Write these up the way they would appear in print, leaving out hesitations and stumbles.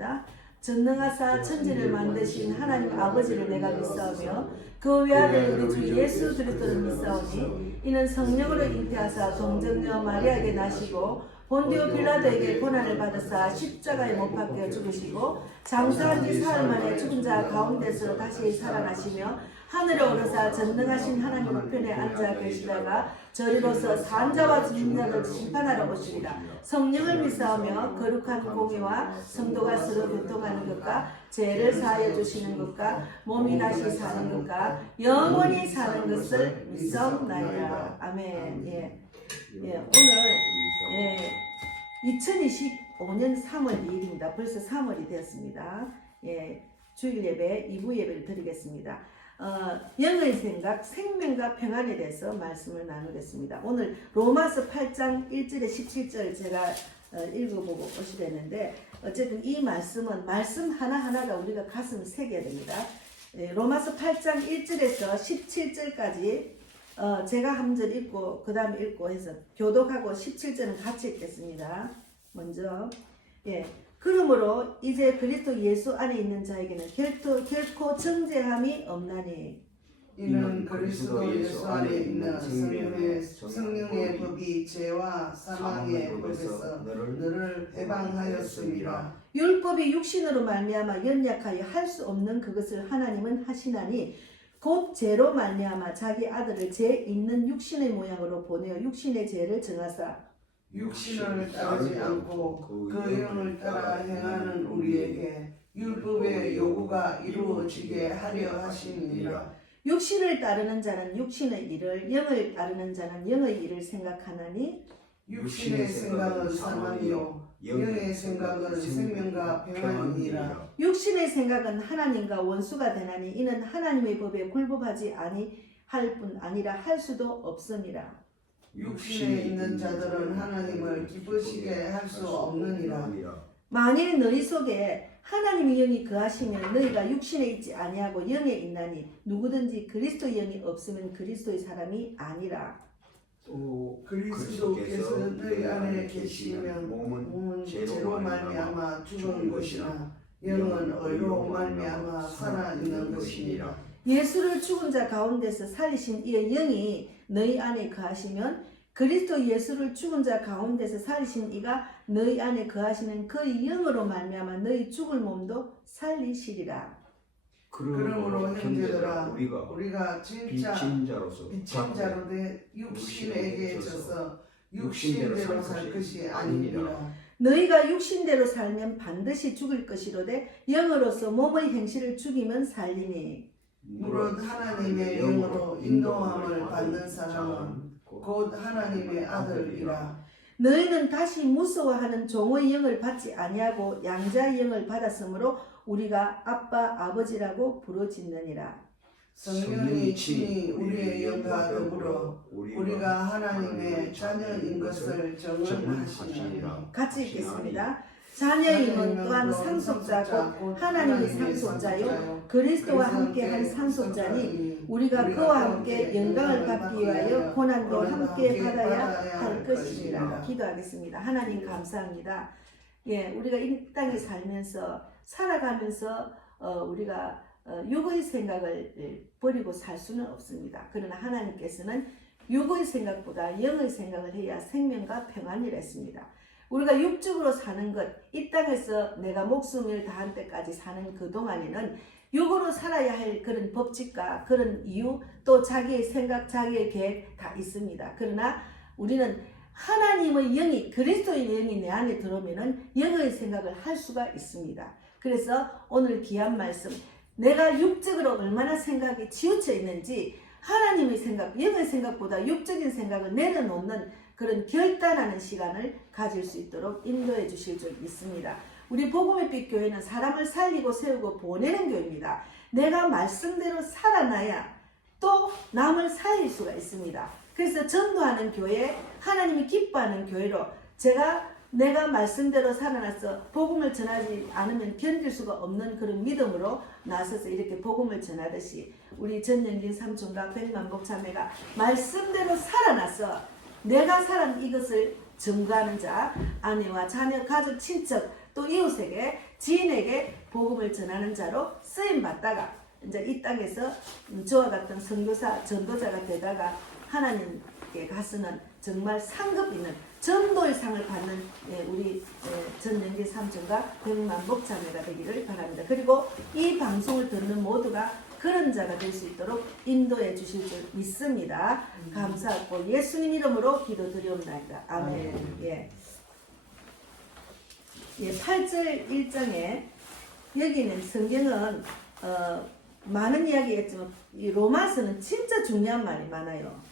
기도합니다. 전능하사 천지를 만드신 하나님 아버지를 내가 믿사오며 그 외아들 우리 주 예수 그리스도를 믿사오니 이는 성령으로 잉태하사 동정녀 마리아에게 나시고 본디오 빌라도에게 고난을 받으사 십자가에 못 박혀 죽으시고 장사한 지 사흘 만에 죽은 자 가운데서 다시 살아나시며 하늘에 오르사 전능하신 하나님 우편에 앉아 계시다가 저리로서 산자와 진자를 심판하러 오시리라. 성령을 믿사오며 거룩한 공의와 성도가 서로 교통하는 것과 죄를 사하여 주시는 것과 몸이 다시 사는 것과 영원히 사는 것을 믿사옵나이다. 아멘. 오늘 2025년 3월 2일입니다. 벌써 3월이 되었습니다. 주일 예배 2부 예배를 드리겠습니다. 영의 생각, 생명과 평안에 대해서 말씀을 나누겠습니다. 오늘 로마서 8장 1절에 17절 제가 읽어보고 오시랬는데 어쨌든 이 말씀은 말씀 하나하나가 우리가 가슴을 새겨야 됩니다. 로마서 8장 1절에서 17절까지 제가 한 절 읽고 그 다음에 읽고 해서 교독하고 17절은 같이 읽겠습니다. 먼저 그러므로 이제 그리스도 예수 안에 있는 자에게는 결코 정죄함이 없나니 이는 그리스도 예수 안에 있는 성령의 법이 죄와 사망의 법에서 너를 해방하였습니다. 율법이 육신으로 말미암아 연약하여 할 수 없는 그것을 하나님은 하시나니 곧 죄로 말미암아 자기 아들을 죄 있는 육신의 모양으로 보내어 육신의 죄를 정하사 육신을 따르지 않고 그 영을 따라 행하는 우리에게 율법의 요구가 이루어지게 하려 하심이니라. 육신을 따르는 자는 육신의 일을 영을 따르는 자는 영의 일을 생각하나니 육신의 생각은 사망이요 영의 생각은 생명과 평안이니라. 육신의 생각은 하나님과 원수가 되나니 이는 하나님의 법에 굴복하지 아니할 뿐 아니라 할 수도 없으니라. 육신에 있는 자들은 하나님을 기쁘시게 할 수 없느니라. 만일 너희 속에 하나님의 영이 거하시면 너희가 육신에 있지 아니하고 영에 있나니 누구든지 그리스도 영이 없으면 그리스도의 사람이 아니라. 또 그리스도께서 너희 안에 계시면 몸은 죄로 말미암아 죽은 것이나 영은 의로 말미암아 살아있는 것이니라. 예수를 죽은 자 가운데서 살리신 이의 영이 너희 안에 거하시면 그리스도 예수를 죽은 자 가운데서 살리신 이가 너희 안에 거하시는 그의 영으로 말미암아 너희 죽을 몸도 살리시리라. 그러므로 형제들아 우리가 진짜 빚진 자로 돼 육신에게 져서 육신대로 살 것이 아니니라. 너희가 육신대로 살면 반드시 죽을 것이로되 영으로서 몸의 행실을 죽이면 살리니 무릇 하나님의 영으로 인도함을 받는 사람은 곧 하나님의 아들이라. 너희는 다시 무서워하는 종의 영을 받지 아니하고 양자의 영을 받았으므로 우리가 아빠 아버지라고 부르짖느니라. 성령이 친히 우리의 영과 더불어 우리가 하나님의 자녀인 것을 증언하시니라. 같이 읽겠습니다. 자녀임은 또한 상속자고 하나님의 상속자요 그리스도와 함께 한 상속자니 우리가 그와 함께 영광을 받기 위하여 고난도 함께 받아야 할 것이니라. 기도하겠습니다. 하나님 감사합니다. 우리가 이 땅에 살아가면서 우리가 육의 생각을 버리고 살 수는 없습니다. 그러나 하나님께서는 육의 생각보다 영의 생각을 해야 생명과 평안이라 했습니다. 우리가 육적으로 사는 것, 이 땅에서 내가 목숨을 다할 때까지 사는 그 동안에는 육으로 살아야 할 그런 법칙과 그런 이유, 또 자기의 생각, 자기의 계획 다 있습니다. 그러나 우리는 하나님의 영이, 그리스도의 영이 내 안에 들어오면은 영의 생각을 할 수가 있습니다. 그래서 오늘 귀한 말씀, 내가 육적으로 얼마나 생각이 치우쳐 있는지 하나님의 생각, 영의 생각보다 육적인 생각을 내려놓는 그런 결단하는 시간을 가질 수 있도록 인도해 주실 줄 믿습니다. 우리 복음의 빛 교회는 사람을 살리고 세우고 보내는 교회입니다. 내가 말씀대로 살아나야 또 남을 살릴 수가 있습니다. 그래서 전도하는 교회, 하나님이 기뻐하는 교회로 내가 말씀대로 살아나서 복음을 전하지 않으면 견딜 수가 없는 그런 믿음으로 나서서 이렇게 복음을 전하듯이 우리 전영진 삼촌과 백만복 자매가 말씀대로 살아나서 내가 살은 이것을 증거하는 자, 아내와 자녀, 가족, 친척, 또 또 이웃에게 지인에게 복음을 전하는 자로 쓰임 받다가 이제 이 땅에서 저와 같은 선교사 전도자가 되다가 하나님께 가서는 정말 상급 있는 전도의 상을 받는 우리 전영기 삼촌과 백만 목자매가 되기를 바랍니다. 그리고 이 방송을 듣는 모두가 그런 자가 될 수 있도록 인도해 주실 줄 믿습니다. 감사하고 예수님 이름으로 기도드리옵나이다. 아멘. 예. 8절 1장에 여기는 성경은 많은 이야기했지만 이 로마서는 진짜 중요한 말이 많아요.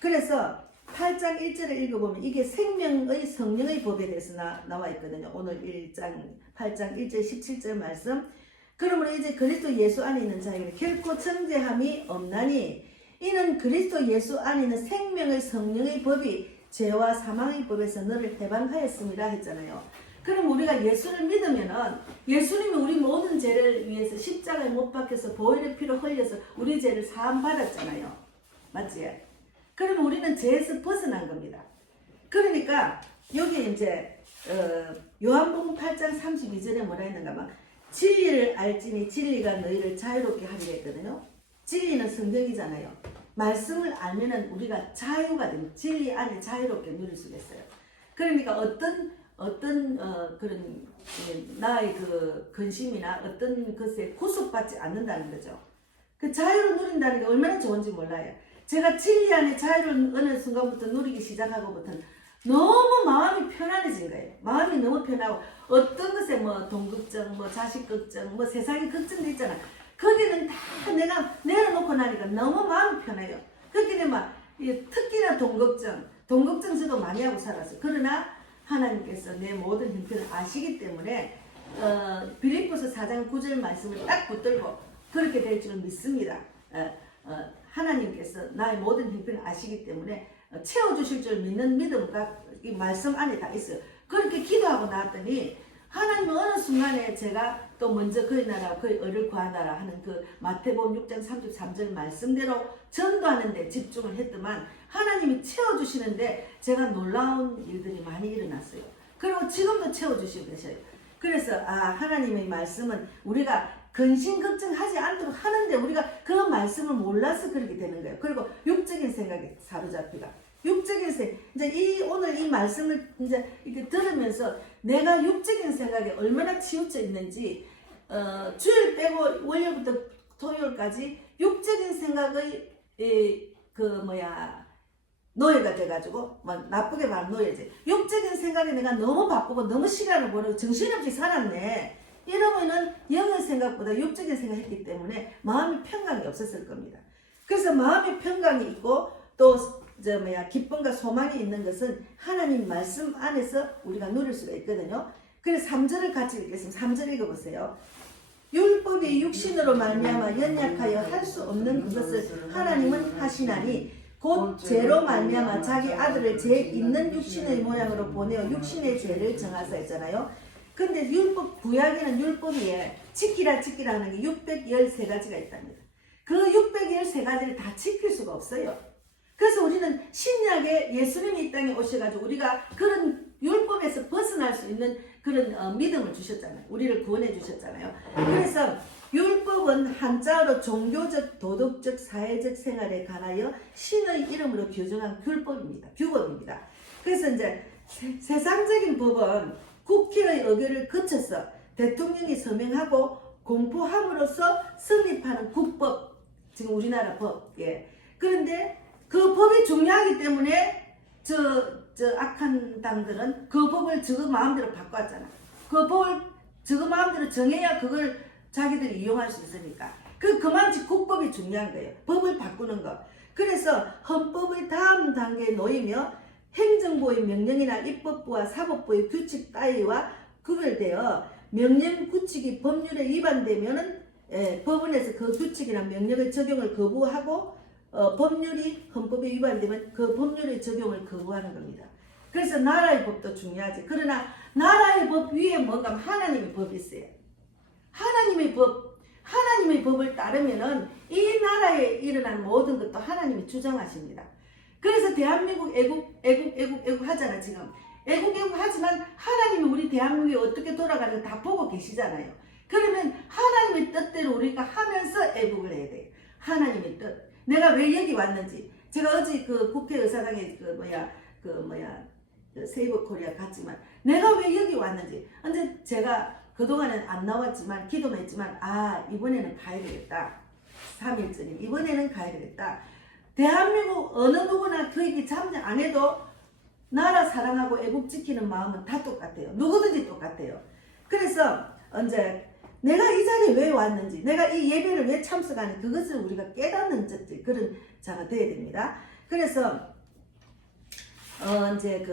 그래서 8장 1절을 읽어보면 이게 생명의 성령의 법에 대해서 나와 있거든요. 오늘 8장 1절 17절 말씀. 그러므로 이제 그리스도 예수 안에 있는 자에게는 결코 정죄함이 없나니 이는 그리스도 예수 안에 있는 생명의 성령의 법이 죄와 사망의 법에서 너를 해방하였습니다 했잖아요. 그럼 우리가 예수를 믿으면은 예수님이 우리 모든 죄를 위해서 십자가에 못 박혀서 보혈의 피로 흘려서 우리 죄를 사함 받았잖아요. 맞지? 그러면 우리는 죄에서 벗어난 겁니다. 그러니까 여기 이제 요한복음 8장 32절에 뭐라 했는가 하면 진리를 알지니 진리가 너희를 자유롭게 하리라 했거든요. 진리는 성경이잖아요. 말씀을 알면은 우리가 자유가 됩니다. 진리 안에 자유롭게 누릴 수가 있어요. 그러니까 어떤 그런 나의 그 근심이나 어떤 것에 구속받지 않는다는 거죠. 그 자유를 누린다는 게 얼마나 좋은지 몰라요. 제가 진리 안에 자유를 어느 순간부터 누리기 시작하고부터는 너무 마음이 편안해진 거예요. 마음이 너무 편하고 어떤 것에 뭐 돈 걱정, 뭐 자식 걱정, 뭐 세상의 걱정도 있잖아. 거기는 다 내가 내려놓고 나니까 너무 마음이 편해요. 거기는 막 특히나 돈 걱정 저도 많이 하고 살았어요. 그러나 하나님께서 내 모든 형편을 아시기 때문에 빌립보서 4장 9절 말씀을 딱 붙들고 그렇게 될 줄은 믿습니다. 하나님께서 나의 모든 형편을 아시기 때문에 채워주실 줄 믿는 믿음과 이 말씀 안에 다 있어요. 그렇게 기도하고 나왔더니 하나님은 어느 순간에 제가 또 먼저 그의 나라 그의 의를 구하나라 하는 그 마태복음 6장 33절 말씀대로 전도하는 데 집중을 했더만 하나님이 채워주시는데 제가 놀라운 일들이 많이 일어났어요. 그리고 지금도 채워주시고 계셔요. 그래서 하나님의 말씀은 우리가 근심 걱정하지 않도록 하는데 우리가 그 말씀을 몰라서 그렇게 되는 거예요. 그리고 육적인 생각에 사로잡히가 육적인 생각 이제 오늘 이 말씀을 이제 이렇게 들으면서 내가 육적인 생각에 얼마나 치우쳐 있는지 주일 빼고 월요일부터 토요일까지 육적인 생각의 노예가 돼가지고 나쁘게 말하면 노예지. 육적인 생각에 내가 너무 바쁘고 너무 시간을 보내고 정신없이 살았네. 이러면은 영의 생각보다 육적인 생각을 했기 때문에 마음의 평강이 없었을 겁니다. 그래서 마음의 평강이 있고 또 기쁨과 소망이 있는 것은 하나님 말씀 안에서 우리가 누릴 수가 있거든요. 그래서 3절을 같이 읽겠습니다. 3절 읽어보세요. 율법이 육신으로 말미암아 연약하여 할 수 없는 그것을 하나님은 하시나니 곧 죄로 말미암아 자기 아들을 죄 있는 육신의 모양으로 보내어 육신의 죄를 정하사 했잖아요. 근데 율법 구약에는 율법이 지키라 하는 게 613가지가 있답니다. 그 613가지를 다 지킬 수가 없어요. 그래서 우리는 신약에 예수님이 이 땅에 오셔가지고 우리가 그런 율법에서 벗어날 수 있는 그런 믿음을 주셨잖아요. 우리를 구원해 주셨잖아요. 그래서 율법은 한자어로 종교적, 도덕적, 사회적 생활에 관하여 신의 이름으로 규정한 규법입니다. 그래서 이제 세상적인 법은 국회의 의결을 거쳐서 대통령이 서명하고 공포함으로써 성립하는 국법, 지금 우리나라 법. 그런데 그 법이 중요하기 때문에 저 악한 당들은 그 법을 저거 마음대로 바꿨잖아. 그 법을 저거 마음대로 정해야 그걸 자기들이 이용할 수 있으니까. 그만치 국법이 중요한 거예요. 법을 바꾸는 거. 그래서 헌법의 다음 단계에 놓이며 행정부의 명령이나 입법부와 사법부의 규칙 따위와 구별되어 명령 규칙이 법률에 위반되면은 법원에서 그 규칙이나 명령의 적용을 거부하고 법률이 헌법에 위반되면 그 법률의 적용을 거부하는 겁니다. 그래서 나라의 법도 중요하지. 그러나 나라의 법 위에 뭔가 하나님의 법이 있어요. 하나님의 법을 따르면은 이 나라에 일어난 모든 것도 하나님이 주장하십니다. 그래서 대한민국 애국 하잖아. 지금 애국 하지만 하나님이 우리 대한민국이 어떻게 돌아가는지 다 보고 계시잖아요. 그러면 하나님의 뜻대로 우리가 하면서 애국을 해야 돼요. 하나님의 뜻. 내가 왜 여기 왔는지. 제가 어제 그 국회의사당에 세이버 코리아 갔지만 내가 왜 여기 왔는지. 언제 제가 그동안은 안 나왔지만 기도는 했지만 이번에는 가야 되겠다. 3일쯤 이번에는 가야 되겠다. 대한민국 어느 누구나 그 얘기 참여 안 해도 나라 사랑하고 애국 지키는 마음은 다 똑같아요. 누구든지 똑같아요. 그래서 이제 내가 이 자리에 왜 왔는지, 내가 이 예배를 왜 참석하는지 그것을 우리가 깨닫는 그런 자가 되어야 됩니다. 그래서 이제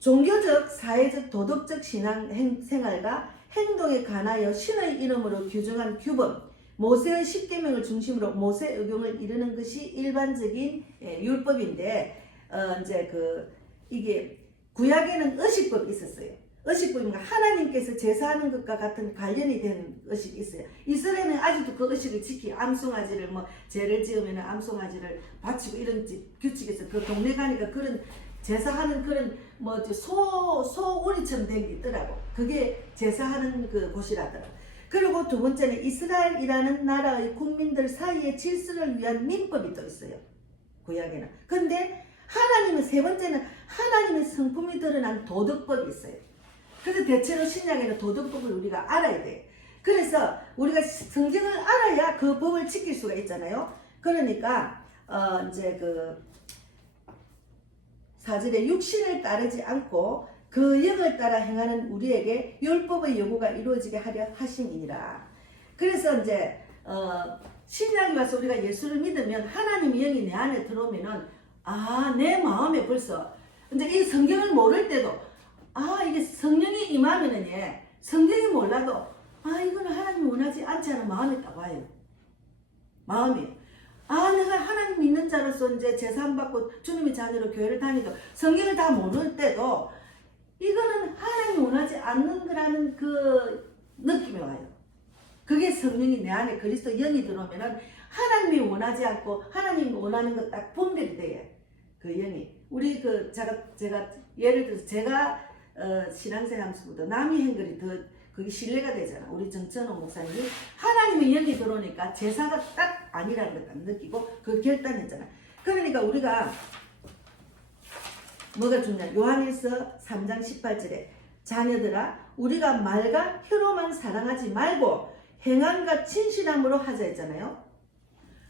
종교적, 사회적, 도덕적 신앙 생활과 행동에 관하여 신의 이름으로 규정한 규범, 모세의 10계명을 중심으로 모세 의경을 이루는 것이 일반적인 율법인데 이게 구약에는 의식법이 있었어요. 의식법인가 하나님께서 제사하는 것과 같은 관련이 되는 의식이 있어요. 이스라엘은 아직도 그 의식을 지키 암송아지를 죄를 지으면 암송아지를 바치고 이런 규칙이 있어요. 그 동네 가니까 그런 제사하는 그런 소우리처럼 된 게 있더라고. 그게 제사하는 그 곳이라더라. 그리고 두 번째는 이스라엘이라는 나라의 국민들 사이의 질서를 위한 민법이 또 있어요. 구약에는. 근데 하나님은 세 번째는 하나님의 성품이 드러난 도덕법이 있어요. 그래서 대체로 신약에는 도덕법을 우리가 알아야 돼. 그래서 우리가 성경을 알아야 그 법을 지킬 수가 있잖아요. 그러니까 이제 그 4절에 육신을 따르지 않고 그 영을 따라 행하는 우리에게 율법의 요구가 이루어지게 하려 하심이니라. 그래서 이제 신약에 와서 우리가 예수를 믿으면 하나님의 영이 내 안에 들어오면은 내 마음에 벌써 이제 이 성경을 모를 때도 이게 성령이 임하면은 성경이 몰라도 이거는 하나님이 원하지 않지 않은 마음이 딱 와요. 마음이 내가 하나님 믿는 자로서 이제 제사함 받고 주님의 자녀로 교회를 다니도 성경을 다 모를 때도 이거는 하나님이 원하지 않는 거라는 그 느낌이 와요. 그게 성령이 내 안에 그리스도 영이 들어오면은 하나님이 원하지 않고 하나님이 원하는 것 딱 분별이 돼요. 그 영이. 우리 제가 예를 들어서 제가 신앙생활 하면서부터 남이 한 글이 더 그게 신뢰가 되잖아. 우리 정천호 목사님이 하나님의 영이 들어오니까 제사가 딱 아니라는 걸 딱 느끼고 그 결단했잖아. 그러니까 우리가 뭐가 중요해? 요한일서 3장 18절에 자녀들아 우리가 말과 혀로만 사랑하지 말고 행함과 진실함으로 하자 했잖아요.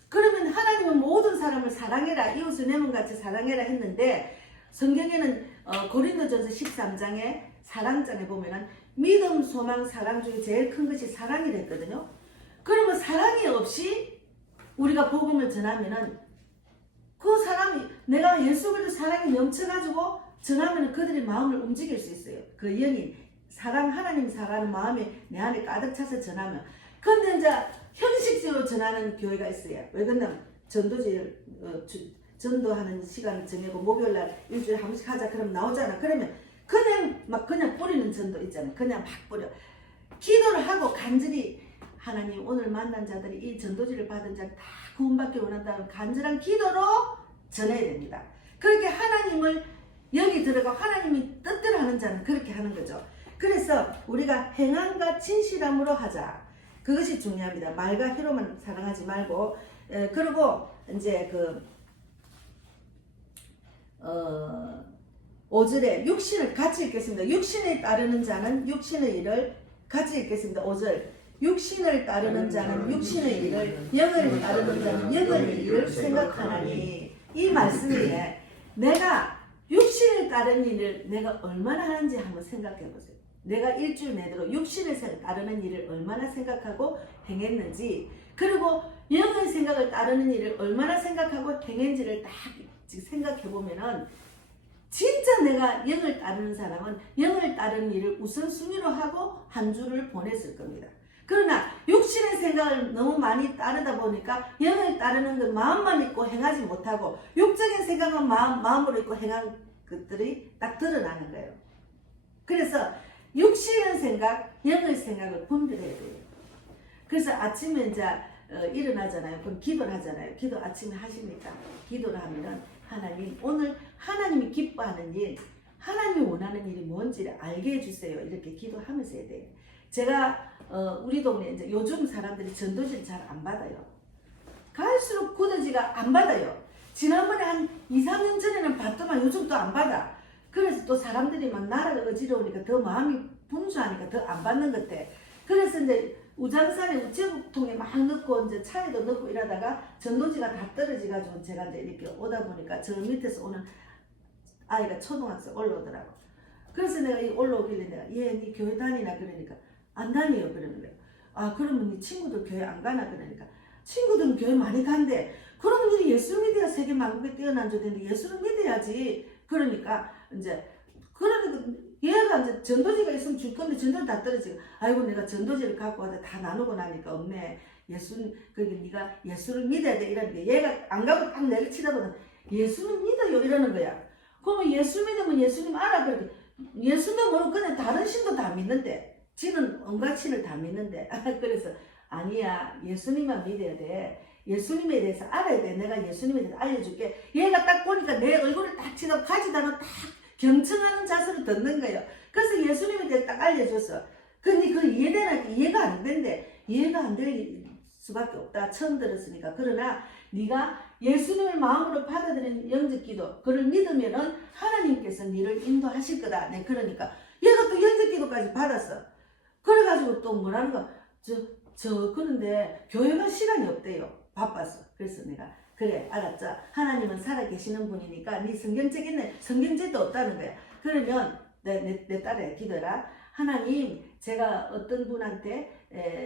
그러면 하나님은 모든 사람을 사랑해라, 이웃을 내 몸같이 사랑해라 했는데 성경에는 고린도전서 13장에 사랑장에 보면은 믿음, 소망, 사랑 중에 제일 큰 것이 사랑이라 했거든요. 그러면 사랑이 없이 우리가 복음을 전하면은 그 사람이 내가 예수 그리스도 사랑이 넘쳐가지고 전하면은 그들의 마음을 움직일 수 있어요. 그 영이 하나님 사랑하는 마음이 내 안에 가득 차서 전하면. 근데 이제 형식적으로 전하는 교회가 있어요. 왜 그러냐면 전도하는 시간을 정하고 목요일날 일주일에 한 번씩 하자 그러면 나오잖아. 그러면 그냥 뿌리는 전도 있잖아요. 그냥 막 뿌려. 기도를 하고 간절히 하나님 오늘 만난 자들이 이 전도지를 받은 자들 다 구원받기 원한다는 간절한 기도로 전해야 됩니다. 그렇게 하나님을 여기 들어가 하나님이 뜻대로 하는 자는 그렇게 하는 거죠. 그래서 우리가 행함과 진실함으로 하자. 그것이 중요합니다. 말과 혀로만 사랑하지 말고 그리고 이제 5절에 육신을 같이 읽겠습니다. 육신에 따르는 자는 육신의 일을 같이 읽겠습니다. 5절 육신을 따르는 자는 육신의 일을 영을 따르는 자는 영의 일을 생각하나니 이 말씀에 내가 육신을 따르는 일을 내가 얼마나 하는지 한번 생각해 보세요. 내가 일주일 내도록 육신을 따르는 일을 얼마나 생각하고 행했는지 그리고 영의 생각을 따르는 일을 얼마나 생각하고 행했는지를 딱 생각해 보면은 진짜 내가 영을 따르는 사람은 영을 따르는 일을 우선순위로 하고 한 주를 보냈을 겁니다. 그러나 육신의 생각을 너무 많이 따르다 보니까 영을 따르는 건 마음만 있고 행하지 못하고 육적인 생각은 마음으로 있고 행한 것들이 딱 드러나는 거예요. 그래서 육신의 생각, 영의 생각을 분별해야 돼요. 그래서 아침에 이제 일어나잖아요. 그럼 기도를 하잖아요. 기도 아침에 하십니까? 기도를 하면은 하나님 오늘 하나님이 기뻐하는 일, 하나님이 원하는 일이 뭔지를 알게 해주세요. 이렇게 기도하면서 해야 돼요. 제가 우리 동네 이제 요즘 사람들이 전도지를 잘 안 받아요. 갈수록 굳어지가 안 받아요. 지난번에 한 2, 3년 전에는 받더만 요즘 또 안 받아. 그래서 또 사람들이 막 나라가 어지러우니까 더 마음이 분주하니까 더 안 받는 것 같아. 그래서 이제 우장산에 우체국통에 막 넣고 이제 차에도 넣고 이러다가 전도지가 다 떨어져가지고 제가 이제 이렇게 오다 보니까 저 밑에서 오는 아이가 초등학생 올라오더라고. 그래서 내가 이 올라오길래 내가 얘 니 교회 다니나 그러니까 안 다녀요 그러는 거야. 아 그러면 니 친구들 교회 안 가나 그러니까 친구들은 교회 많이 간대. 그러면 니 예수 믿어야 세계 만국에 뛰어난 자인데 예수를 믿어야지. 그러니까 이제 그러니까 얘가 이제 전도지가 있으면 줄 건데 전도지 다 떨어지고 아이고 내가 전도지를 갖고 와서 다 나누고 나니까 없네. 예수 그러니까 네가 예수를 믿어야 돼 이러니까 얘가 안 가고 딱 내를 치다보면 예수는 믿어요 이러는 거야. 그러면 예수 믿으면 예수님 알아 그렇게 예수도 모르고 그냥 다른 신도 다 믿는데 지는 온갖 신을 다 믿는데 그래서 아니야 예수님만 믿어야 돼. 예수님에 대해서 알아야 돼. 내가 예수님에 대해서 알려줄게. 얘가 딱 보니까 내 얼굴을 딱 치다 가지다가 딱 경청하는 자세로 듣는 거예요. 그래서 예수님에 대해서 딱 알려줬어. 근데 그 이해되나 이해가 안 된대. 이해가 안 될 수밖에 없다. 처음 들었으니까. 그러나 네가 예수님을 마음으로 받아들이는 영접기도 그를 믿으면은 하나님께서 너를 인도하실 거다. 네, 그러니까 얘가 또 영접기도까지 받았어. 그래가지고 또 뭐라는 거 그런데 교회 갈 시간이 없대요. 바빴어. 그래서 내가 그래 알았죠. 하나님은 살아계시는 분이니까 네 성경책 있네. 성경책도 없다는 거야. 그러면 내 딸에 기도해라. 하나님 제가 어떤 분한테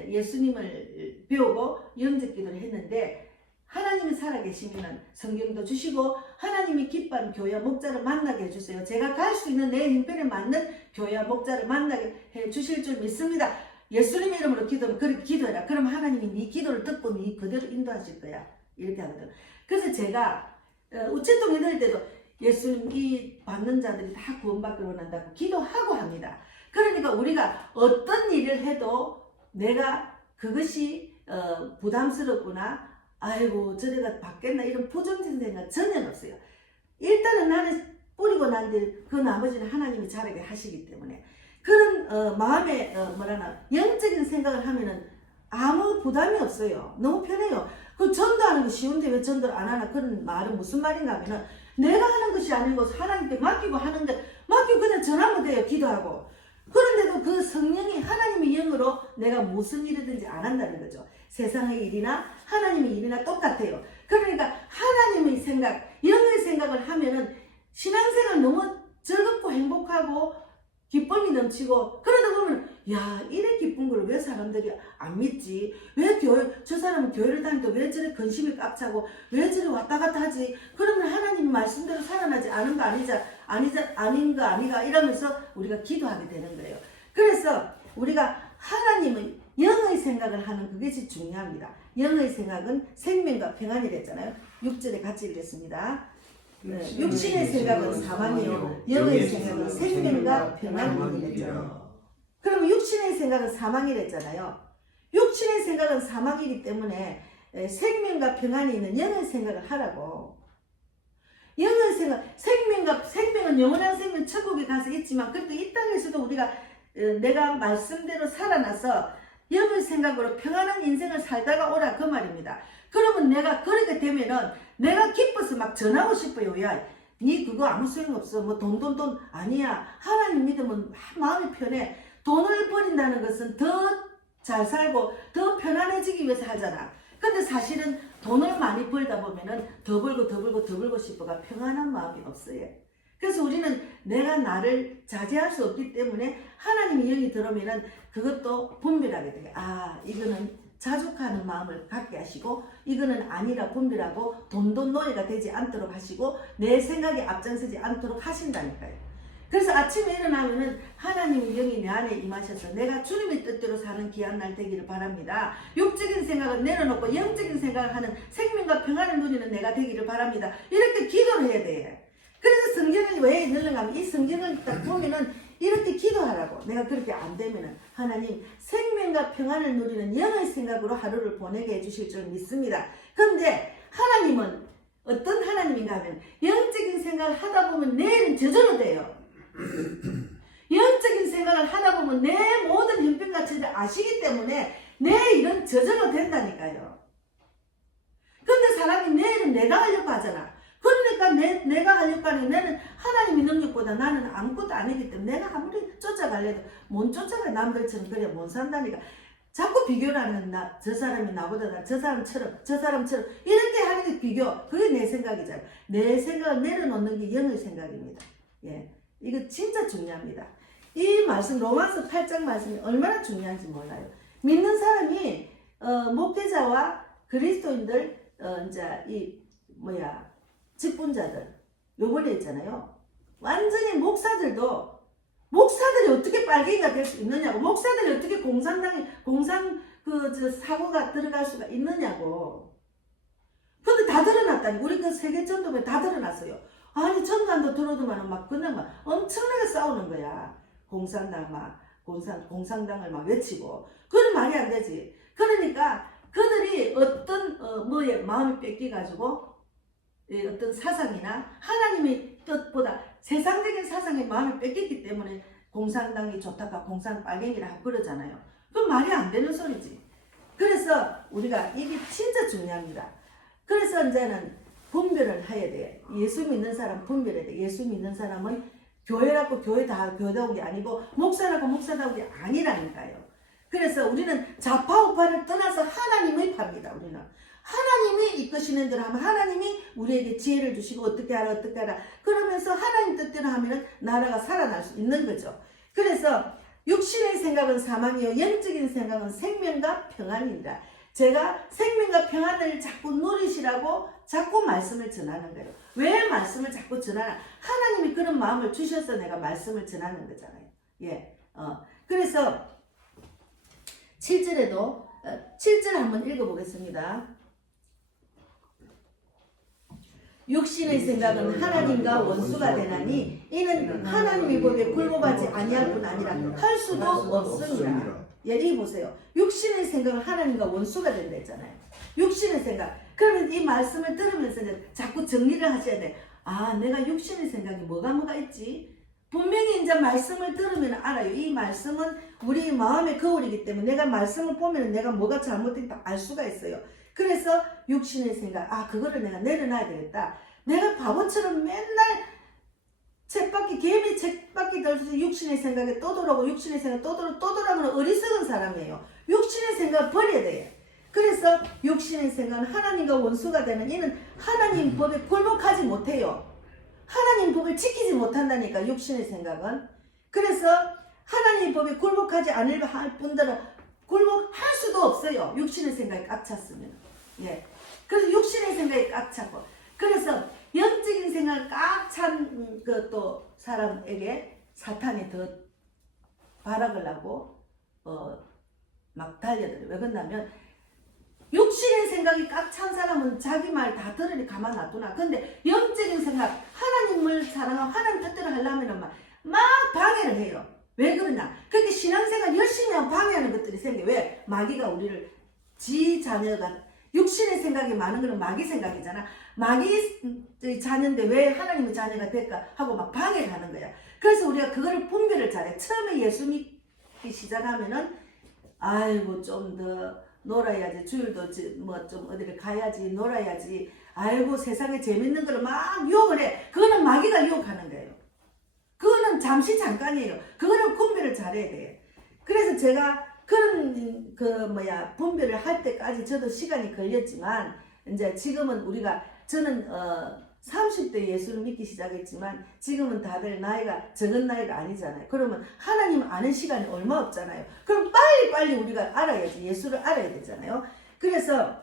예수님을 배우고 영접기도를 했는데 하나님이 살아계시면 성경도 주시고 하나님이 기뻐하는 교회와 목자를 만나게 해주세요. 제가 갈 수 있는 내 형편에 맞는 교회와 목자를 만나게 해주실 줄 믿습니다. 예수님 이름으로 기도하면 그렇게 기도해라. 그럼 하나님이 네 기도를 듣고 네 그대로 인도하실 거야. 이렇게 하거든. 그래서 제가 우체통에 넣을 때도 예수님 이 받는 자들이 다 구원받기를 원한다고 기도하고 합니다. 그러니까 우리가 어떤 일을 해도 내가 그것이 부담스럽구나 아이고 저래가 받겠나 이런 부정적인 생각 전혀 없어요. 일단은 나는 뿌리고 난 뒤 그 나머지는 하나님이 자라게 하시기 때문에 그런 마음에 뭐라나 영적인 생각을 하면은 아무 부담이 없어요. 너무 편해요. 그 전도하는 거 쉬운데 왜 전도를 안 하나 그런 말은 무슨 말인가 하면은 내가 하는 것이 아니고 하나님께 맡기고 하는데 맡기고 그냥 전하면 돼요. 기도하고. 그런데도 그 성령이 하나님의 영으로 내가 무슨 일이든지 안 한다는 거죠. 세상의 일이나 하나님의 일이나 똑같아요. 그러니까 하나님의 생각, 영의 생각을 하면은 신앙생활 너무 즐겁고 행복하고 기쁨이 넘치고 그러다 보면 야 이래 기쁜 걸 왜 사람들이 안 믿지? 왜 저 사람은 교회를 다니는데 왜 저래 근심이 깝차고 왜 저래 왔다 갔다 하지? 그러면 하나님 말씀대로 살아나지 않은 거 아닌 거 아니가 이러면서 우리가 기도하게 되는 거예요. 그래서 우리가 하나님의 영의 생각을 하는 그것이 중요합니다. 영의 생각은 생명과 평안이랬잖아요. 6절에 같이 읽겠습니다. 육신의 생각은 사망이요 영의 생각은 생명과 평안이랬죠. 그럼 육신의 생각은 사망이랬잖아요. 육신의 생각은 사망이기 때문에 생명과 평안이 있는 영의 생각을 하라고. 영의 생각, 생명은 영원한 생명 천국에 가서 있지만 그래도 이 땅에서도 우리가 내가 말씀대로 살아나서 영의 생각으로 평안한 인생을 살다가 오라 그 말입니다. 그러면 내가 그렇게 되면은 내가 기뻐서 막 전하고 싶어요. 야, 니 그거 아무 소용없어. 뭐 돈 아니야. 하나님 믿으면 마음이 편해. 돈을 버린다는 것은 더 잘 살고 더 편안해지기 위해서 하잖아. 근데 사실은 돈을 많이 벌다 보면은 더 벌고 싶어가 평안한 마음이 없어요. 그래서 우리는 내가 나를 자제할 수 없기 때문에 하나님의 영이 들어오면은 그것도 분별하게 돼요. 아, 이거는 자족하는 마음을 갖게 하시고 이거는 아니라 분별하고 돈돈 노예가 되지 않도록 하시고 내 생각에 앞장서지 않도록 하신다니까요. 그래서 아침에 일어나면은 하나님의 영이 내 안에 임하셔서 내가 주님의 뜻대로 사는 귀한 날 되기를 바랍니다. 육적인 생각을 내려놓고 영적인 생각을 하는 생명과 평안을 누리는 내가 되기를 바랍니다. 이렇게 기도를 해야 돼요. 그래서 성경을 왜 읽는가 하면 이 성경을 딱 보면은 이렇게 기도하라고. 내가 그렇게 안 되면은 하나님 생명과 평안을 누리는 영의 생각으로 하루를 보내게 해주실 줄 믿습니다. 그런데 하나님은 어떤 하나님인가 하면 영적인 생각을 하다 보면 내일은 저절로 돼요. 영적인 생각을 하다 보면 내 모든 형편같이를 아시기 때문에 내일은 저절로 된다니까요. 근데 사람이 내일은 내가 하려고 하잖아. 그러니까 내가 하려고 하는 나는 하나님의 능력보다 나는 아무것도 아니기 때문에 내가 아무리 쫓아갈래도 못 쫓아가. 남들처럼 그래 못 산다니까. 자꾸 비교를 하는 저 사람이 나보다 저 사람처럼 이렇게 하는 게 비교. 그게 내 생각이잖아요. 내 생각을 내려놓는 게 영의 생각입니다. 예, 이거 진짜 중요합니다. 이 말씀 로마서 8장 말씀이 얼마나 중요한지 몰라요. 믿는 사람이 목회자와 그리스도인들 이제 이 직분자들 요번에 있잖아요. 완전히 목사들이 어떻게 빨갱이가 될 수 있느냐고. 목사들이 어떻게 사고가 들어갈 수가 있느냐고. 근데 다 드러났다니. 우리 그 세계 전도회 다 드러났어요. 아니 전관도 들어도만 막 그냥 막 엄청나게 싸우는 거야. 공산당을 막 외치고. 그건 말이 안 되지. 그러니까 그들이 어떤 마음이 뺏겨가지고 어떤 사상이나 하나님의 뜻보다 세상적인 사상에 마음이 뺏겼기 때문에 공산당이 좋다가 공산 빨갱이라 하고 그러잖아요. 그건 말이 안 되는 소리지. 그래서 우리가 이게 진짜 중요합니다. 그래서 이제는 분별을 해야 돼. 예수 믿는 사람 분별해야 돼. 예수 믿는 사람은 교회라고 교회다운 게 아니고 목사라고 목사다운 게 아니라니까요. 그래서 우리는 좌파우파를 떠나서 하나님의 파입니다. 우리는 하나님이 이끄시는 대로 하면 하나님이 우리에게 지혜를 주시고 어떻게 하라 그러면서 하나님 뜻대로 하면 나라가 살아날 수 있는 거죠. 그래서 육신의 생각은 사망이요 영적인 생각은 생명과 평안이다. 제가 생명과 평안을 자꾸 누리시라고 자꾸 말씀을 전하는 거예요. 왜 말씀을 자꾸 전하나? 하나님이 그런 마음을 주셔서 내가 말씀을 전하는 거잖아요. 예, 그래서 7절에도 7절 한번 읽어보겠습니다. 육신의 생각은 하나님과 원수가 되나니 이는 하나님의 법에 굴복하지 아니할 뿐 아니라 할 수도 없습니다. 예를 보세요. 육신의 생각은 하나님과 원수가 된다 했잖아요. 육신의 생각. 그러면 이 말씀을 들으면서 자꾸 정리를 하셔야 돼. 아, 내가 육신의 생각이 뭐가 있지? 분명히 이제 말씀을 들으면 알아요. 이 말씀은 우리 마음의 거울이기 때문에 내가 말씀을 보면 내가 뭐가 잘못됐다 알 수가 있어요. 그래서 육신의 생각, 그거를 내가 내려놔야 되겠다. 내가 바보처럼 맨날 개미 쳇바퀴 돌면서 육신의 생각에 또 돌아오고 육신의 생각 또 돌아오면 어리석은 사람이에요. 육신의 생각을 버려야 돼요. 그래서 육신의 생각은 하나님과 원수가 되는 이는 하나님 법에 굴복하지 못해요. 하나님 법을 지키지 못한다니까 육신의 생각은. 그래서 하나님 법에 굴복하지 않을 뿐더러 굴복할 수도 없어요. 육신의 생각이 꽉 찼으면. 예. 그래서 육신의 생각이 꽉 차고. 그래서 영적인 생각을 꽉 찬 또 사람에게 사탄이 더 발악을 하고 막 달려들어요. 왜 그러냐면 육신의 생각이 꽉 찬 사람은 자기 말 다 들으니 가만 놔두나. 근데 영적인 생각, 하나님을 사랑하고 하나님 뜻대로 하려면 막 방해를 해요. 왜 그러냐? 그렇게 신앙생활 열심히 하면 방해하는 것들이 생겨. 왜? 마귀가 우리를 지 자녀가 육신의 생각이 많은 거는 마귀 생각이잖아. 마귀 자녀인데 왜 하나님의 자녀가 될까 하고 막 방해를 하는 거야. 그래서 우리가 그거를 분별을 잘해. 처음에 예수 믿기 시작하면은 아이고 좀 더 놀아야지. 주일도 좀 어디를 가야지. 놀아야지. 아이고 세상에 재밌는 거를 막 유혹을 해. 그거는 마귀가 유혹하는 거예요. 그거는 잠깐이에요. 그거는 분별을 잘해야 돼요. 그래서 제가 그런 분별을 할 때까지 저도 시간이 걸렸지만 이제 지금은 저는 30대 예수를 믿기 시작했지만 지금은 다들 나이가 적은 나이가 아니잖아요. 그러면 하나님 아는 시간이 얼마 없잖아요. 그럼 빨리 우리가 알아야지. 예수를 알아야 되잖아요. 그래서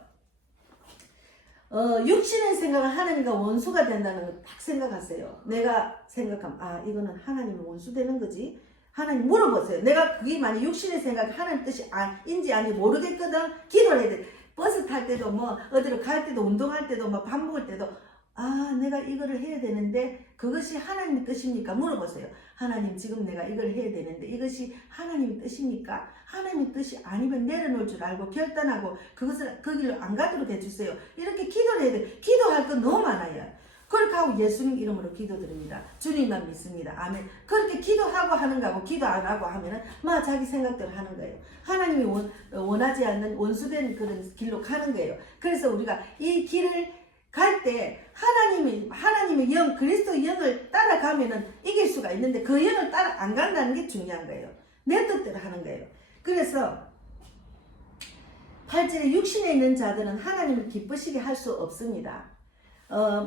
육신의 생각은 하나님과 원수가 된다는 걸 딱 생각하세요. 내가 생각하면 이거는 하나님의 원수 되는 거지. 하나님 물어보세요. 내가 그게 만약 육신의 생각이 하나님 뜻이 인지 아닌지 모르겠거든. 기도를 해야 돼. 버스 탈 때도 어디로 갈 때도 운동할 때도 밥 먹을 때도 아, 내가 이거를 해야 되는데 그것이 하나님의 뜻입니까? 물어보세요. 하나님, 지금 내가 이걸 해야 되는데 이것이 하나님의 뜻입니까? 하나님의 뜻이 아니면 내려놓을 줄 알고 결단하고 그것을 그 길로 안 가도록 해주세요. 이렇게 기도를 해야 돼요. 기도할 건 너무 많아요. 그렇게 하고 예수님 이름으로 기도드립니다. 주님만 믿습니다. 아멘. 그렇게 기도하고 하는 거하고 기도 안 하고 하면은 막 자기 생각대로 하는 거예요. 하나님이 원하지 않는 원수된 그런 길로 가는 거예요. 그래서 우리가 이 길을 갈 때 하나님의 영, 그리스도의 영을 따라가면은 이길 수가 있는데 그 영을 따라 안 간다는 게 중요한 거예요. 내 뜻대로 하는 거예요. 그래서 8절에 육신에 있는 자들은 하나님을 기쁘시게 할 수 없습니다.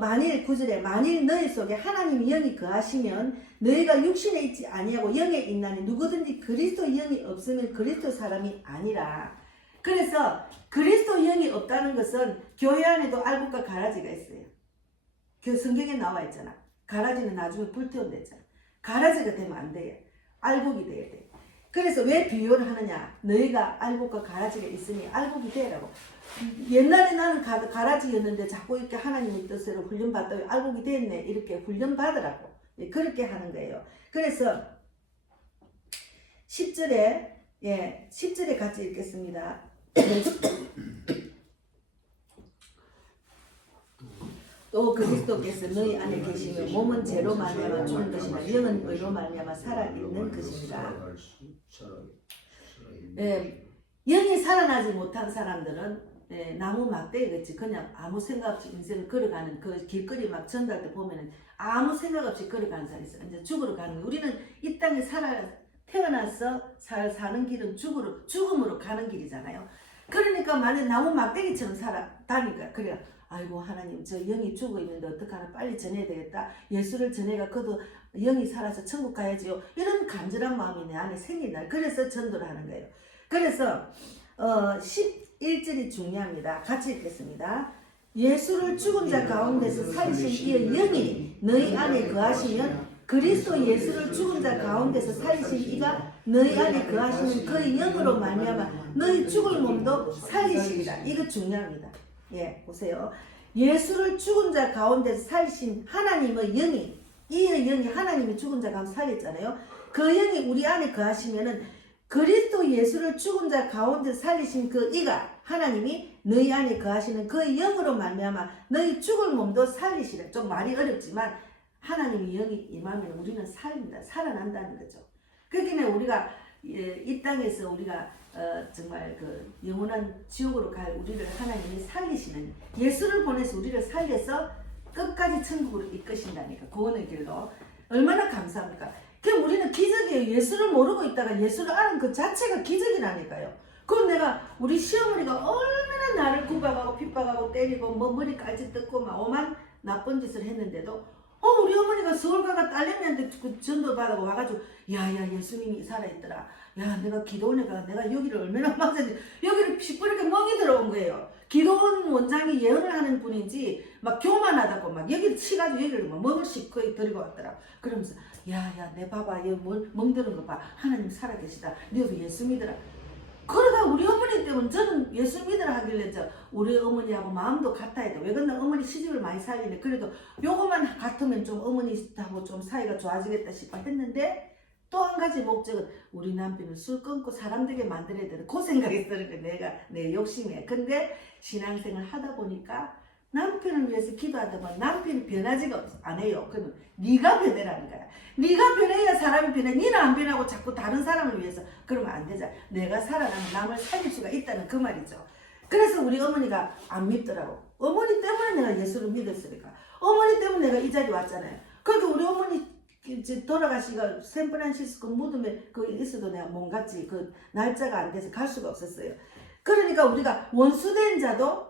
만일 9절에 만일 너희 속에 하나님의 영이 거하시면 너희가 육신에 있지 아니하고 영에 있나니 누구든지 그리스도 영이 없으면 그리스도 사람이 아니라. 그래서 그리스도 영이 없다는 것은 교회 안에도 알곡과 가라지가 있어요. 그 성경에 나와 있잖아. 가라지는 나중에 불태운다 했잖아. 가라지가 되면 안 돼요. 알곡이 돼야 돼. 그래서 왜 비유를 하느냐? 너희가 알곡과 가라지가 있으니 알곡이 되라고. 옛날에 나는 가라지였는데 자꾸 이렇게 하나님의 뜻으로 훈련받다 알곡이 됐네. 이렇게 훈련받으라고. 그렇게 하는 거예요. 그래서 10절에 같이 읽겠습니다. 또 그리스도께서 너희 안에 계시며 몸은 죄로 말미암아 죽은 것이나 영은 의로 말미암아 살아있는 것입니다. 영이 살아나지 못한 사람들은 나무 막대기같이 그냥 아무 생각 없이 인생을 걸어가는 그 길거리 막 전달 때 보면은 아무 생각 없이 걸어가는 사람이 있어요. 이제 죽으러 가는 거예요. 우리는 이 땅에 태어나서 사는 길은 죽음으로 가는 길이잖아요. 그러니까 만약 나무 막대기처럼 다니까 그래요. 아이고 하나님, 저 영이 죽어 있는데 어떡하나, 빨리 전해야 되겠다. 예수를 전해가 그도 영이 살아서 천국 가야지요. 이런 간절한 마음이 내 안에 생긴다. 그래서 전도를 하는 거예요. 그래서 11절이 중요합니다. 같이 읽겠습니다. 예수를 죽은 자 가운데서 살리신 이의 영이 너희 안에 거하시면 그리스도 예수를 죽은 자 가운데서 살리신 이가 너희 안에 거하시는 그의 영으로 말미암아 너희 죽을 몸도 살리시리라. 이거 중요합니다. 예, 보세요. 예수를 죽은 자 가운데서 살리신 하나님의 영이, 이의 영이 하나님이 죽은 자 가운데 살렸잖아요. 그 영이 우리 안에 거하시면은 그리스도 예수를 죽은 자 가운데서 살리신 그 이가 하나님이 너희 안에 거하시는 그 영으로 말미암아 너희 죽을 몸도 살리시라. 좀 말이 어렵지만 하나님의 영이 임하면 우리는 살아난다는 거죠. 그렇기 때문에 우리가 이 땅에서 우리가 정말 그 영원한 지옥으로 갈 우리를 하나님이 살리시는, 예수를 보내서 우리를 살려서 끝까지 천국으로 이끄신다니까. 구원의 길로. 얼마나 감사합니까? 그럼 우리는 기적이에요. 예수를 모르고 있다가 예수를 아는 그 자체가 기적이라니까요. 그럼 내가 우리 시어머니가 얼마나 나를 구박하고 핍박하고 때리고 뭐 머리까지 뜯고 막 오만 나쁜 짓을 했는데도 우리 어머니가 서울가가 딸내미한테 그 전도 받아고 와가지고 야야 예수님이 살아있더라. 야 내가 기도원에 가 내가 여기를 얼마나 막았는데 여기를 시뻘겋게 멍이 들어온 거예요. 기도원 원장이 예언을 하는 분인지 막 교만하다고 막 여기를 치가지고 여기를 막 멍을 씹고 들고 왔더라. 그러면서 야야 내 봐봐 얘 멍드는 거 봐. 하나님 살아계시다. 너도 예수 믿어라. 그러다 우리 어머니 때문에 저는 예수 믿으라 하길래 우리 어머니하고 마음도 같아야 돼. 왜 그러나 어머니 시집을 많이 살리네. 그래도 요것만 같으면 좀 어머니하고 좀 사이가 좋아지겠다 싶어 했는데 또 한 가지 목적은 우리 남편을 술 끊고 사람 되게 만들어야 되는 그 생각이 드는 게 내 욕심이야. 근데 신앙생활 하다 보니까 남편을 위해서 기도하다 보면 남편이 변하지가 않아요. 그러면 네가 변해라는 거야. 네가 변해야 사람이 변해. 네는 안 변하고 자꾸 다른 사람을 위해서 그러면 안 되잖아. 내가 살아나면 남을 살릴 수가 있다는 그 말이죠. 그래서 우리 어머니가 안 믿더라고. 어머니 때문에 내가 예수를 믿었으니까. 어머니 때문에 내가 이 자리에 왔잖아요. 그러니까 우리 어머니 이제 돌아가시가 샌프란시스코 무덤에 그 있어도 내가 몸 갔지. 그 날짜가 안 돼서 갈 수가 없었어요. 그러니까 우리가 원수된 자도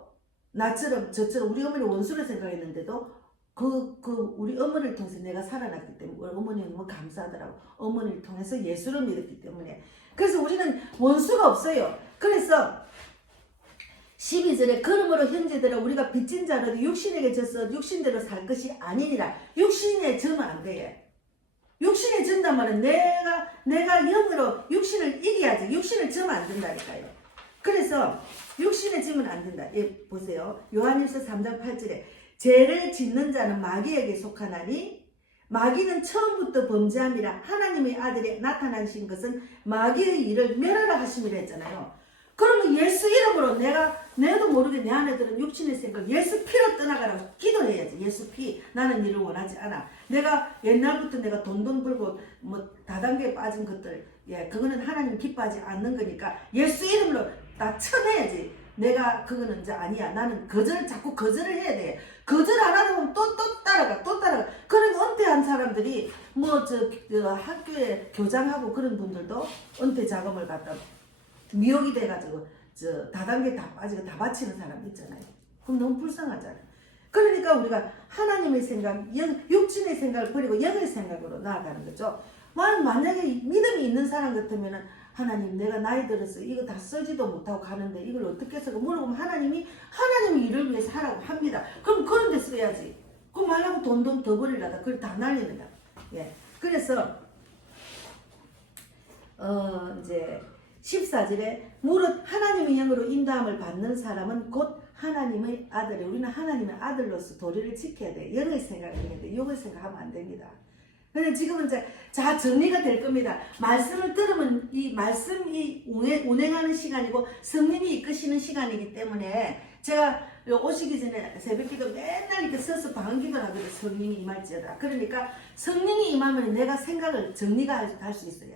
나처럼 저처럼 우리 어머니 원수를 생각했는데도 우리 어머니를 통해서 내가 살아났기 때문에 우리 어머니는 너무 감사하더라고. 어머니를 통해서 예수를 믿었기 때문에. 그래서 우리는 원수가 없어요. 그래서 12절에 그러므로 형제들아 우리가 빚진 자라도 육신에게 져서 육신대로 살 것이 아니니라. 육신에 져면 안 돼. 육신에 진단 말은 내가 영으로 육신을 이겨야지. 육신을 져면 안 된다니까요. 그래서 육신에 지면 안 된다. 예, 보세요. 요한일서 3장 8절에 죄를 짓는 자는 마귀에게 속하나니 마귀는 처음부터 범죄함이라 하나님의 아들이 나타나신 것은 마귀의 일을 멸하라 하심이라 했잖아요. 그러면 예수 이름으로 내도 모르게 내 안에 드는 육신의 생각 예수 피로 떠나가라고 기도해야지. 예수 피. 나는 이를 원하지 않아. 내가 옛날부터 내가 돈 벌고 뭐 다단계에 빠진 것들 그거는 하나님 기뻐하지 않는 거니까 예수 이름으로 다 쳐내야지. 내가 그거는 이제 아니야. 나는 자꾸 거절을 해야 돼. 거절 안 하다 보면 또 따라가. 그러니까 은퇴한 사람들이 학교에 교장하고 그런 분들도 은퇴 자금을 갖다 미혹이 돼가지고 다단계 다 빠지고 다 바치는 사람 있잖아요. 그럼 너무 불쌍하잖아요. 그러니까 우리가 하나님의 생각, 육신의 생각을 버리고 영의 생각으로 나아가는 거죠. 만약에 믿음이 있는 사람 같으면은 하나님 내가 나이 들어서 이거 다 쓰지도 못하고 가는데 이걸 어떻게 써서 물어보면 하나님이 이를 위해서 하라고 합니다. 그럼 그런 데 써야지. 그럼 말하고 돈 더 버리려다 그걸 다 날리는다. 그래서 이제 14절에 무릇 하나님의 영으로 인도함을 받는 사람은 곧 하나님의 아들이 우리는 하나님의 아들로서 도리를 지켜야 돼. 영의 생각을 해야 돼. 육의 생각하면 안 됩니다. 근데 지금은 이제 정리가 될 겁니다. 말씀을 들으면 이 말씀이 운행하는 시간이고 성령이 이끄시는 시간이기 때문에 제가 오시기 전에 새벽기도 맨날 이렇게 서서 방언기도를 하거든요. 성령이 임할지어다. 그러니까 성령이 임하면 내가 생각을 정리가 할 수 있어요.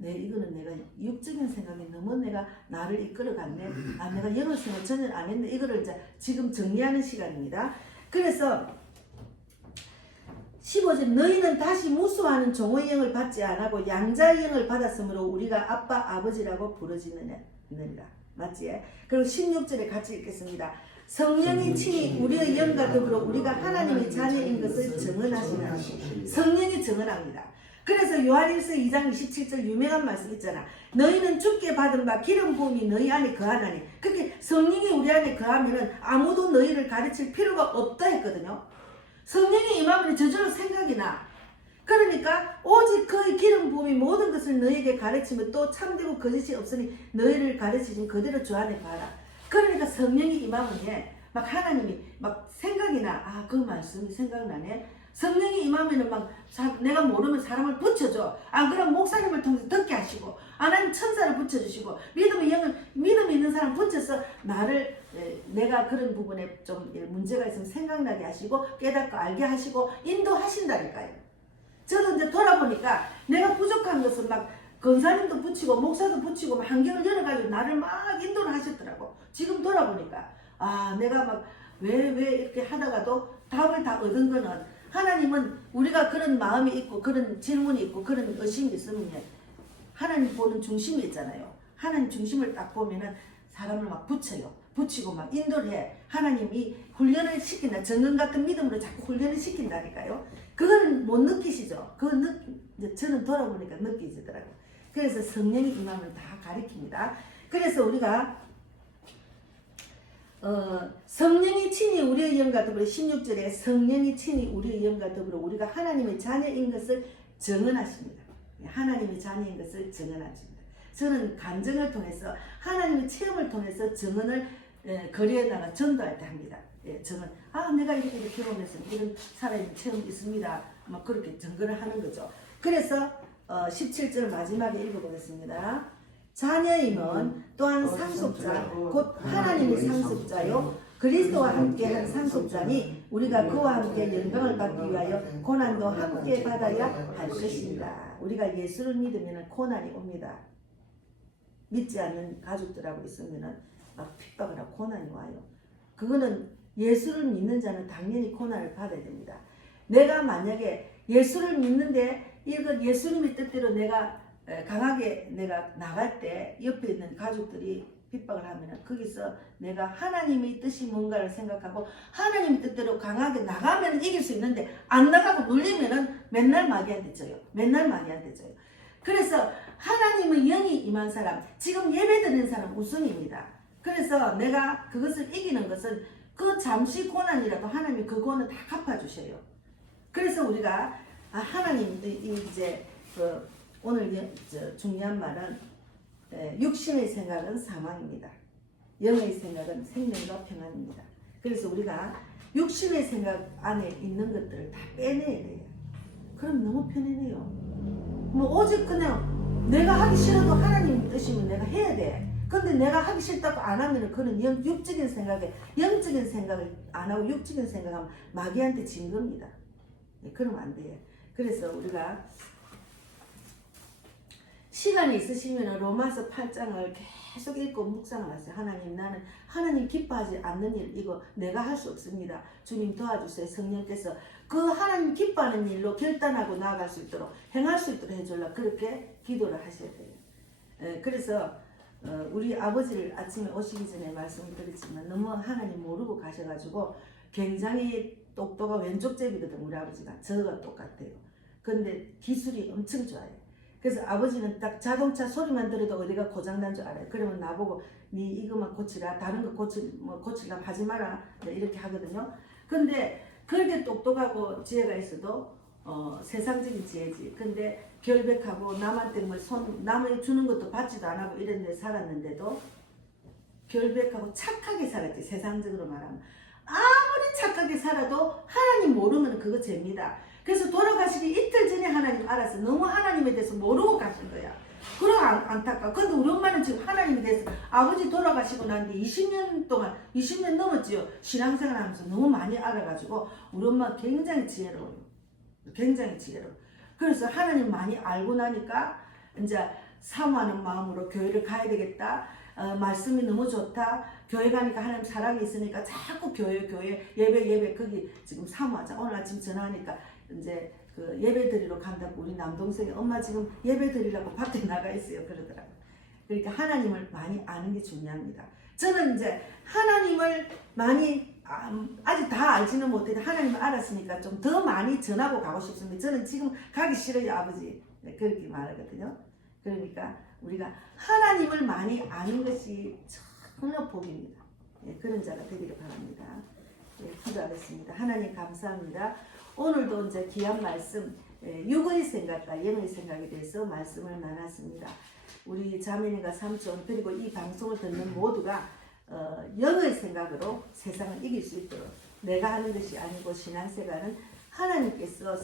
이거는 내가 육적인 생각이 너무 내가 나를 이끌어갔네. 내가 영어 생각 전혀 안 했네. 이거를 이제 지금 정리하는 시간입니다. 그래서 15절 너희는 다시 무수하는 종의 영을 받지 않고 양자의 영을 받았으므로 우리가 아빠 아버지라고 부르짖느니라. 맞지? 그리고 16절에 같이 읽겠습니다. 성령이 친히 우리의 영과 더불어 우리가 하나님의 자녀인 것을 증언하시나. 성령이 증언합니다. 그래서 요한일서 2장 27절 유명한 말씀 있잖아. 너희는 주께 받은 바 기름 부음이 너희 안에 거하나니. 그렇게 성령이 우리 안에 거하면은 아무도 너희를 가르칠 필요가 없다 했거든요. 성령이 임하면 저절로 생각이 나. 그러니까 오직 그의 기름 부음이 모든 것을 너희에게 가르치며 또 참되고 거짓이 없으니 너희를 가르치신 그대로 주 안에 봐라. 그러니까 성령이 임하면 막 하나님이 막 생각이 나. 그 말씀이 생각나네. 성령이 임하면은 내가 모르면 사람을 붙여줘. 안 그러면 목사님을 통해서 듣게 하시고, 아니면 천사를 붙여주시고, 믿음이 있는 사람 붙여서 내가 그런 부분에 좀 문제가 있으면 생각나게 하시고, 깨닫고 알게 하시고, 인도하신다니까요. 저도 이제 돌아보니까 내가 부족한 것은 권사님도 붙이고, 목사도 붙이고, 환경을 열어가지고 나를 인도를 하셨더라고. 지금 돌아보니까, 내가 왜 이렇게 하다가도 답을 다 얻은 거는 하나님은 우리가 그런 마음이 있고 그런 질문이 있고 그런 의심이 있으면 하나님 보는 중심이 있잖아요. 하나님 중심을 딱 보면은 사람을 붙여요. 붙이고 인도를 해. 하나님이 훈련을 시킨다. 정금 같은 믿음으로 자꾸 훈련을 시킨다니까요. 그건 못 느끼시죠? 저는 돌아보니까 느끼지더라고요. 그래서 성령이 임함을 다 가리킵니다. 그래서 우리가 성령이 친히 우리의 영과 더불어 16절에 성령이 친히 우리의 영과 더불어 우리가 하나님의 자녀인 것을 증언하십니다. 하나님의 자녀인 것을 증언하십니다. 저는 간증을 통해서 하나님의 체험을 통해서 증언을 거리에다가 전도할 때 합니다. 증언. 내가 이렇게 경험해서 이런 살아있는 체험이 있습니다. 그렇게 증거를 하는 거죠. 그래서 17절 마지막에 읽어보겠습니다. 자녀임은 또한 상속자 곧 하나님의 상속자요 그리스도와 함께한 상속자니 우리가 그와 함께 영광을 받기 위하여 고난도 함께 받아야 할 것입니다. 우리가 예수를 믿으면 고난이 옵니다. 믿지 않는 가족들하고 있으면 핍박을 하고 고난이 와요. 그거는 예수를 믿는 자는 당연히 고난을 받아야 됩니다. 내가 만약에 예수를 믿는데 이거 예수님의 뜻대로 내가 강하게 내가 나갈 때 옆에 있는 가족들이 핍박을 하면은 거기서 내가 하나님의 뜻이 뭔가를 생각하고 하나님의 뜻대로 강하게 나가면 이길 수 있는데 안 나가고 눌리면은 맨날 마귀한테 져요. 그래서 하나님의 영이 임한 사람, 지금 예배드리는 사람 우선입니다. 그래서 내가 그것을 이기는 것은 그 잠시 고난이라도 하나님이 그 고난을 다 갚아주셔요. 그래서 우리가 하나님 이제 오늘 중요한 말은 육신의 생각은 사망입니다. 영의 생각은 생명과 평안입니다. 그래서 우리가 육신의 생각 안에 있는 것들을 다 빼내야 돼요. 그럼 너무 편해요. 뭐 오직 그냥 내가 하기 싫어도 하나님 뜻이면 내가 해야 돼. 근데 내가 하기 싫다고 안 하면은 그는 육적인 생각에 영적인 생각을 안 하고 육적인 생각하면 마귀한테 진 겁니다. 그러면 안 돼요. 그래서 우리가 시간이 있으시면 로마서 8장을 계속 읽고 묵상을 하세요. 하나님, 나는 하나님 기뻐하지 않는 일 이거 내가 할 수 없습니다. 주님 도와주세요. 성령께서 그 하나님 기뻐하는 일로 결단하고 나아갈 수 있도록 행할 수 있도록 해줄라. 그렇게 기도를 하셔야 돼요. 그래서 우리 아버지를 아침에 오시기 전에 말씀을 드렸지만 너무 하나님 모르고 가셔가지고 굉장히 똑똑한 왼쪽잡이거든. 우리 아버지가 저가 똑같아요. 근데 기술이 엄청 좋아요. 그래서 아버지는 딱 자동차 소리만 들어도 어디가 고장난 줄 알아요. 그러면 나보고 니 이것만 고치라, 다른 거 고치라 하지 마라, 이렇게 하거든요. 근데 그렇게 똑똑하고 지혜가 있어도 세상적인 지혜지. 근데 결백하고 남한테 뭐 남을 주는 것도 받지도 안 하고 이런 데 살았는데도 결백하고 착하게 살았지. 세상적으로 말하면 아무리 착하게 살아도 하나님 모르면 그거 죄입니다. 그래서 돌아가시기 이틀 전에 하나님 알아서 너무 하나님에 대해서 모르고 가신 거야. 그럼 안타까워. 근데 우리 엄마는 지금 하나님에 대해서 아버지 돌아가시고 난 뒤 20년 동안 20년 넘었지요. 신앙생활 하면서 너무 많이 알아가지고 우리 엄마 굉장히 지혜로워요. 굉장히 지혜로워. 그래서 하나님 많이 알고 나니까 이제 사모하는 마음으로 교회를 가야 되겠다. 말씀이 너무 좋다. 교회 가니까 하나님 사랑이 있으니까 자꾸 교회 예배 거기 지금 사모하자. 오늘 아침 전화하니까 이제 그 예배 드리러 간다고 우리 남동생이 엄마 지금 예배 드리려고 밖에 나가 있어요. 그러더라고요. 그러니까 하나님을 많이 아는 게 중요합니다. 저는 이제 하나님을 많이 아직 다 알지는 못해도 하나님을 알았으니까 좀 더 많이 전하고 가고 싶습니다. 저는 지금 가기 싫어요, 아버지. 네, 그렇게 말하거든요. 그러니까 우리가 하나님을 많이 아는 것이 정말 복입니다. 네, 그런 자가 되기를 바랍니다. 네, 기도하겠습니다. 하나님 감사합니다. 오늘도 이제 귀한 말씀, 육의 생각과 영의 생각에 대해서 말씀을 나눴습니다. 우리 자매님과 삼촌 그리고 이 방송을 듣는 모두가 영의 생각으로 세상을 이길 수 있도록 내가 하는 것이 아니고 신앙생활은 하나님께서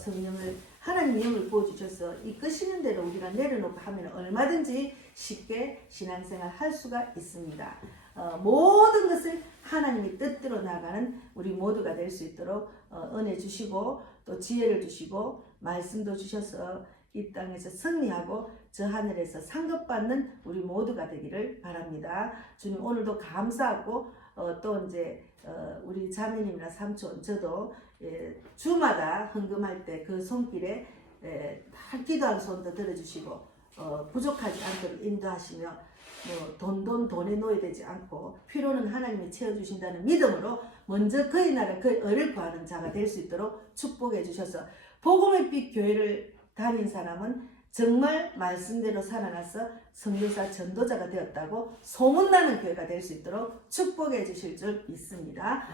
하나님 영을 부어주셔서 이끄시는 대로 우리가 내려놓고 하면 얼마든지 쉽게 신앙생활 할 수가 있습니다. 모든 것을 하나님의 뜻대로 나가는 우리 모두가 될 수 있도록 은혜 주시고 또 지혜를 주시고 말씀도 주셔서 이 땅에서 승리하고 저 하늘에서 상급받는 우리 모두가 되기를 바랍니다. 주님 오늘도 감사하고 또 이제 우리 자매님이나 삼촌 저도 주마다 헌금할 때 그 손길에 다 기도하는 손도 들어주시고 부족하지 않도록 인도하시며 돈에 놓여야 되지 않고 필요는 하나님이 채워주신다는 믿음으로 먼저 그의 나라 그의 의를 구하는 자가 될 수 있도록 축복해 주셔서 복음의 빛 교회를 다닌 사람은 정말 말씀대로 살아나서 선교사 전도자가 되었다고 소문나는 교회가 될 수 있도록 축복해 주실 줄 믿습니다.